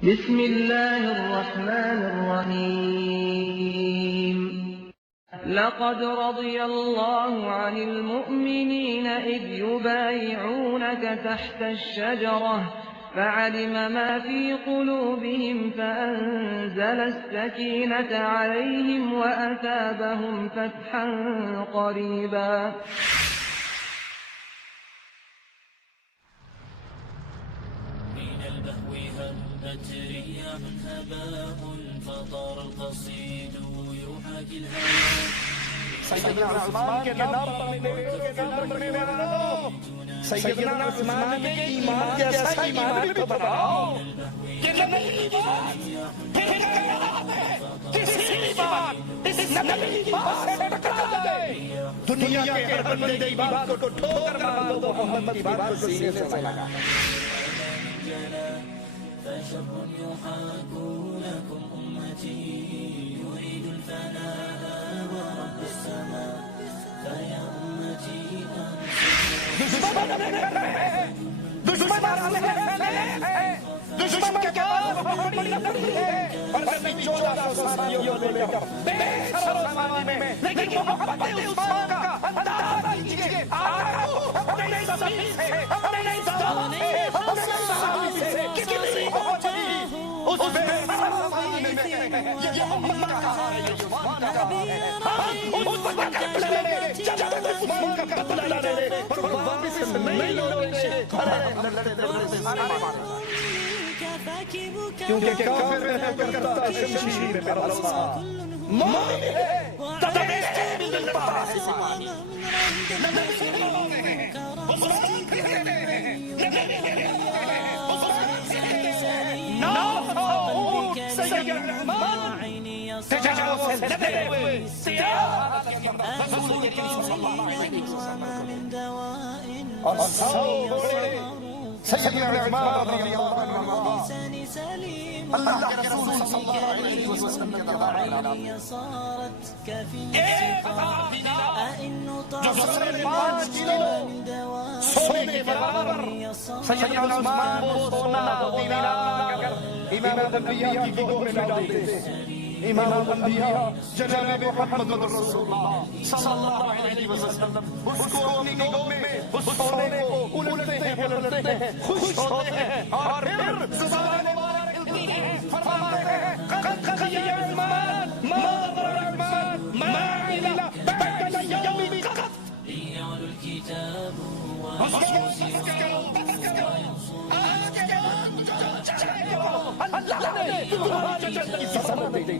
بسم الله الرحمن الرحيم لقد رضي الله عن المؤمنين إذ يبايعونك تحت الشجرة فعلم ما في قلوبهم فأنزل السكينة عليهم وأثابهم فتحا قريبا رياح هباء فطار القصيد يحاكي الهواء سيدنا عثمان کے نام سیدنا عثمان کے ایمان جیسا ایمان بھی تو بناؤ کہ نبی ایمان پھر کسی ایمان اس نبی ایمان سے ٹکرا جائے دنیا کے ہر بندے کی بات کو ٹھوکر مار دو محمد کی بات کو سینے سے لگا فشر يحاك لكم أمتي يريد الفناء ورب السماء فيا أمتي دشمن کے کار بڑی لڑی ہے اور نبی 1400 سالیوں لے کر بے سر زمانے میں لیکن محبت عثمان کا اندازہ کیجئے آقا اپنے زمین سے اپنے دان سے اپنے صحابی سے کتنی پہنچی اس بے سر زمانے میں یہ محمد کا ہے یہ عثمان کا ہے اس وقت کے پلے جب عثمان کا قتل لے اور واپس نہیں لوٹے لڑتے سارے مارے کیونکہ کافر ہے کرتا شمشیر پر اللہ مومن ہے تدبیر دل پر آسمان نبی سیدنا عثمان تجاوز سے لدے ہوئے سیاحت کے اندر رسول کریم صلی اللہ علیہ وسلم اور سیدنا عثمان رضی اللہ عنہ اللہ کے رسول صلی اللہ علیہ وسلم کے دربار میں ایک جو 5 کلو سونے کے برابر سیدنا عثمان کو سونا دینار کر امام الانبیاء کی گود میں ڈال دیتے امام الانبیاء جناب محمد رسول اللہ صلی اللہ علیہ وسلم اس کو اپنی گود میں اس سونے کو الٹتے ہیں پلٹتے ہیں خوش ہوتے ہیں اور پھر زبان مبارک کھلتی ہے فرماتے ہیں قد قضی عثمان ما ضر عثمان ما عمل بعد اليوم قط يعلو الكتاب اللہ نے تمہاری جنت کی سزا دے دی